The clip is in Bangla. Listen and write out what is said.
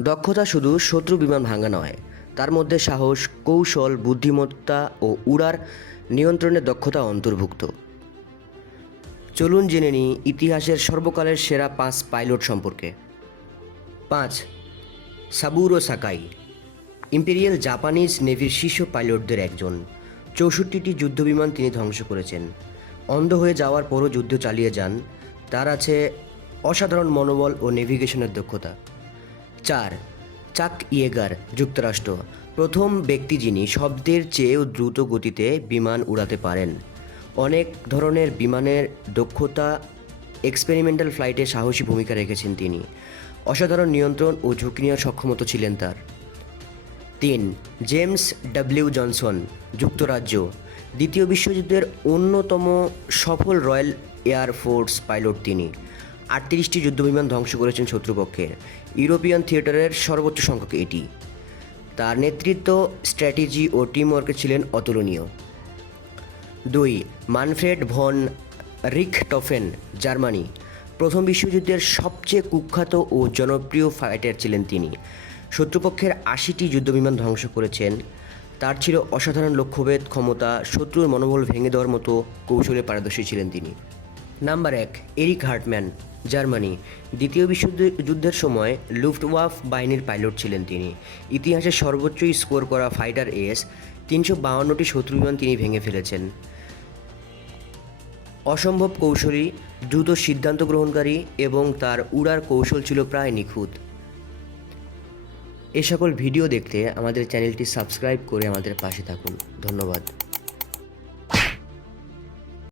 দক্ষতা শুধু শত্রু বিমান ভাঙা নয়, তার মধ্যে সাহস, কৌশল, বুদ্ধিমত্তা ও উড়ার নিয়ন্ত্রণের দক্ষতা অন্তর্ভুক্ত। চলুন জেনে নিই ইতিহাসের সর্বকালের সেরা পাঁচ পাইলট সম্পর্কে। পাঁচ, সাবুরো সাকাই, ইম্পেরিয়াল জাপানিজ নেভির শীর্ষ পাইলটদের একজন। চৌষট্টিটি যুদ্ধবিমান তিনি ধ্বংস করেছেন। অন্ধ হয়ে যাওয়ার পরও যুদ্ধ চালিয়ে যান, তার আছে অসাধারণ মনোবল ও নেভিগেশনের দক্ষতা। চার, চাক ইয়েগার, যুক্তরাষ্ট্র। প্রথম ব্যক্তি যিনি শব্দের চেয়েও দ্রুত গতিতে বিমান উড়াতে পারেন। অনেক ধরনের বিমানের দক্ষতা এক্সপেরিমেন্টাল ফ্লাইটে সাহসী ভূমিকা রেখেছেন তিনি। অসাধারণ নিয়ন্ত্রণ ও ঝুঁকি নেওয়ার সক্ষমতা ছিলেন তার। তিন, জেমস ডব্লিউ জনসন, যুক্তরাজ্য। দ্বিতীয় বিশ্বযুদ্ধের অন্যতম সফল রয়্যাল এয়ার ফোর্স পাইলট তিনি। আটত্রিশটি যুদ্ধবিমান ধ্বংস করেছেন শত্রুপক্ষের। ইউরোপিয়ান থিয়েটারের সর্বোচ্চ সংখ্যক এটি। তার নেতৃত্ব স্ট্র্যাটেজি ও টিমওয়ার্কে ছিলেন অতুলনীয়। দুই, মানফ্রেড ভন রিখটফেন, জার্মানি। প্রথম বিশ্বযুদ্ধের সবচেয়ে কুখ্যাত ও জনপ্রিয় ফাইটার ছিলেন তিনি। শত্রুপক্ষের আশিটি যুদ্ধবিমান ধ্বংস করেছেন। তার ছিল অসাধারণ লক্ষ্যভেদ, ক্ষমতা, শত্রুর মনোবল ভেঙে দেওয়ার মতো কৌশলে পারদর্শী ছিলেন তিনি। নাম্বার এক, এরিক হার্টম্যান, জার্মানি। দ্বিতীয় বিশ্বযুদ্ধের সময় লুফটওয়াফ বাহিনীর পাইলট ছিলেন তিনি। ইতিহাসের সর্বোচ্চ স্কোর করা ফাইটার এস, তিনশো বাউন্নটি শত্রু বিমান তিনি ভেঙে ফেলেছেন। অসম্ভব কৌশলী, দ্রুত সিদ্ধান্ত গ্রহণকারী এবং তার উড়ার কৌশল ছিল প্রায় নিখুঁত। এ সকল ভিডিও দেখতে আমাদের চ্যানেলটি সাবস্ক্রাইব করে আমাদের পাশে থাকুন। ধন্যবাদ।